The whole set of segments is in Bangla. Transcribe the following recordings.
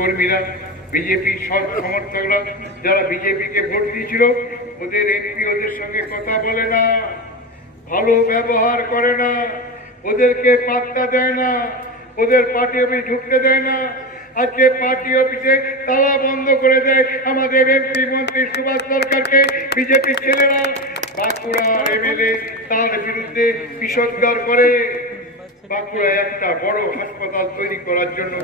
কর্মীরা, বিজেপি সমর্থকরা যারা বিজেপিকে ভোট দিয়েছিল, ওদের এমপি ওদের সঙ্গে কথা বলে না, ভালো ব্যবহার করে না, ওদেরকে পাত্তা দেয় না, ওদের পার্টি অফিস ঢুকতে দেয় না। আজকে পার্টি অফিসে তালা বন্ধ করে দেয় আমাদের এমপি মন্ত্রী সুভাষ সরকারকে বিজেপির ছেলেরা। বাঁকুড়া এমএলএ তার বিরুদ্ধে বিষোদ্গার করে। বাঁকুড়ায় একটা বড় হাসপাতাল তৈরি করার জন্য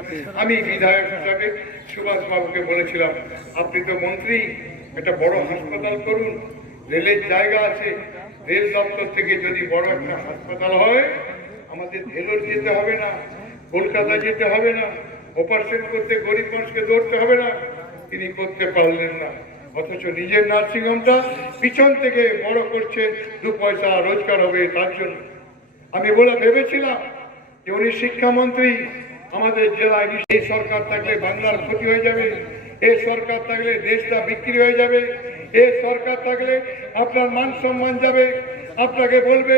আমি বিধায়ক হিসাবে সুভাষ বাবুকে বলেছিলাম, আপনি তো মন্ত্রী, একটা বড় হাসপাতাল করুন, রেলের জায়গা আছে, রেল দপ্তর থেকে যদি বড় একটা হাসপাতাল হয়, আমাদের ভেলোর যেতে হবে না, কলকাতা যেতে হবে না, অপারেশন করতে গরিব মানুষকে দৌড়তে হবে না। তিনি করতে পারলেন না, অথচ নিজের নার্সিংহোমটা পিছন থেকে বড় করছেন, 2 পয়সা রোজগার হবে তার জন্য। আমি ভেবেছিলাম যে উনি শিক্ষামন্ত্রী, আমাদের জেলায় এই সরকার থাকলে বাংলার ক্ষতি হয়ে যাবে, এই সরকার থাকলে দেশটা বিক্রি হয়ে যাবে, এই সরকার থাকলে আপনার মান সম্মান যাবে, আপনাকে বলবে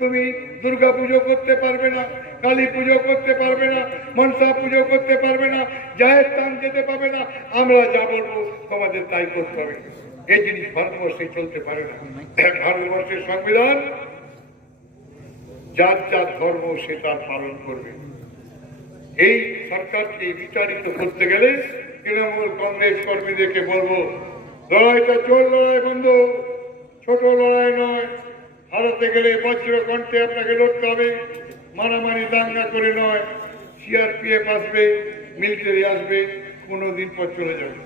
তুমি দুর্গা পুজো করতে পারবে না, কালী পুজো করতে পারবে না, মনসা পুজো করতে পারবে না, জাহের স্থান যেতে পারবে না, আমরা যা বলবো তোমাদের তাই করতে হবে। এই জিনিস ভারতবর্ষে চলতে পারে না। ভারতবর্ষের সংবিধান যার যার ধর্ম সে তার পালন করবে। এই সরকারকে বিচারিত করতে গেলে তৃণমূল কংগ্রেস কর্মীদেরকে বলবো, লড়াইটা চোর লড়াই বন্ধু, ছোট লড়াই নয়। হারাতে গেলে বজ্র কণ্ঠে আপনাকে লড়তে হবে, মারামারি দাঙ্গা করে নয়। সিআরপিএফ আসবে, মিলিটারি আসবে, 15 দিন পর চলে যাবে।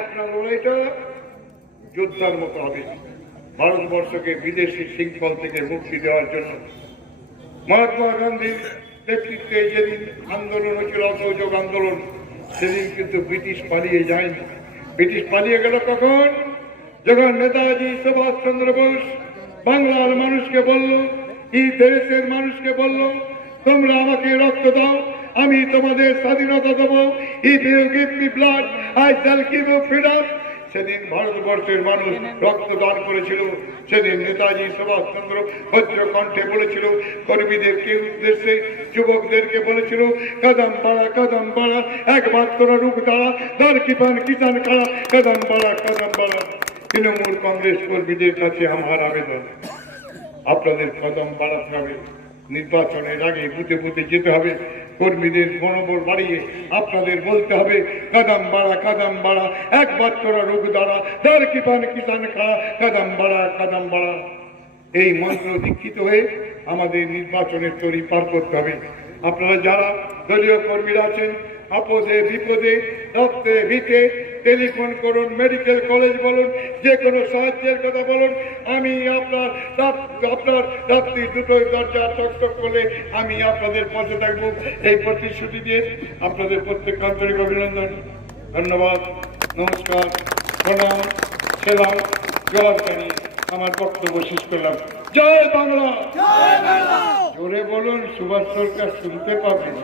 আপনার লড়াইটা যোদ্ধার মতো হবে, ভারতবর্ষকে বিদেশি শৃঙ্খল থেকে মুক্তি দেওয়ার জন্য। মহাত্মা গান্ধীর নেতৃত্বে যেদিন আন্দোলন হয়েছিল, অসহযোগ আন্দোলন, সেদিন কিন্তু ব্রিটিশ পালিয়ে যায়নি। ব্রিটিশ পালিয়ে গেল কখন? যখন নেতাজি সুভাষ চন্দ্র বোস বাংলার মানুষকে বলল, এই দেশের মানুষকে বলল, তোমরা আমাকে রক্ত দাও, আমি তোমাদের স্বাধীনতা দেবো। If you give me blood, I shall give you freedom. সেদিন ভারতবর্ষের মানুষ রক্তদান করেছিল। সেদিন নেতাজি সুভাষ চন্দ্র ভদ্র কণ্ঠে বলেছিল, কর্মীদেরকে উদ্দেশ্যে যুবকদেরকে বলেছিল, কদম বাড়া, একমাত্র রূপ দাঁড়া, দর কিপান কিষান খাড়া, কদম বাড়া। তৃণমূল কংগ্রেস কর্মীদের কাছে আমার আবেদন, আপনাদের কদম বাড়াতে হবে। নির্বাচনের আগে বুথে বুথে যেতে হবে, কর্মীদের মনোবল বাড়িয়ে আপনাদের বলতে হবে, কদম বাড়া, একমাত্র রোগ দ্বারা, দর কিপান কিষান খাড়া, কদম বাড়া। এই মন্ত্র দীক্ষিত হয়ে আমাদের নির্বাচনের তরি পার করতে হবে। আপনারা যারা দলীয় কর্মীরা আছেন, আপদে বিপদে রক্তে ভিতে টেলিফোন করুন, মেডিকেল কলেজ বলুন, যে কোনো সাহায্যের কথা বলুন। আমি আপনার রাত্রি 2টোয় দরজা টকটক করলে আমি আপনাদের পাশে থাকবো, এই প্রতিশ্রুতি দিয়ে আপনাদের প্রত্যেক আন্তরিক অভিনন্দন, ধন্যবাদ, নমস্কার, প্রণাম, সেলাম, জবাব জানিয়ে আমার বক্তব্য শেষ করলাম। জয় বাংলা, জোরে বলুন, সুভাষ সরকার শুনতে পাবেন।